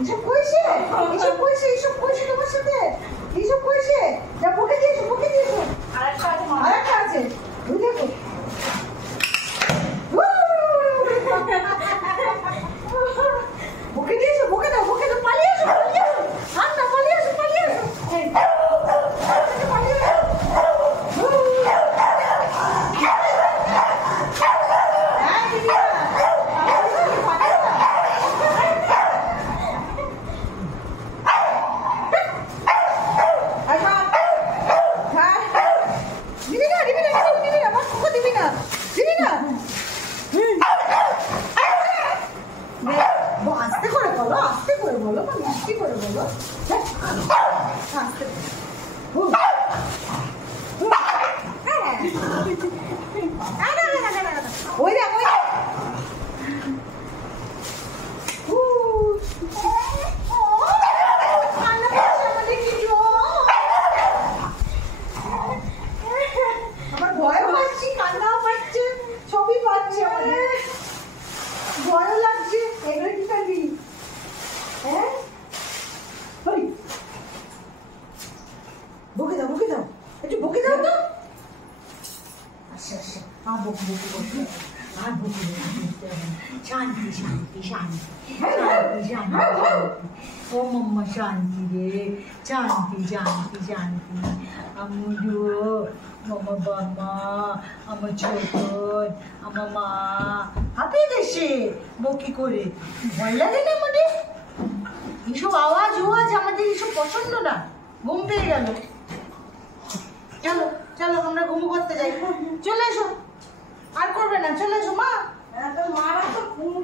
এইসব কইছে তোমার সাথে, এইসব কইছে। যা বকে দিয়েছো। আরেকটা আছে ওই দেখো। বকে দিয়েছো, বকে দাও, পালিয়ে আসো। আর না, পালিয়ে আসো। আস্তে করে বলো, মিষ্টি করে বলো। ওই দেখ আমার ভয়ও পাচ্ছি, কান্নাও পাচ্ছে, ছবি পাচ্ছে, আমাদের ভয়ও লাগছে। এগুলো কি করবি? হ্যাঁ, বকে দাও, একটু বকে দাও তো। আচ্ছা, আর বকে শান্তি। ও মাম্মা শান্তি রে, শান্তি। আমুডু, মামা বাবা, আমার ছোটন, আমার মা হাঁপিয়ে গেছে বকি করে। ভয় লাগে না মানে? এইসব আওয়াজ আমাদের এইসব পছন্দ না। ঘুম পেয়ে গেল। চলো আমরা ঘুমো করতে যাই। চলে এসো, আর করবে না, চলে এসো মা। মারা তো ঘুম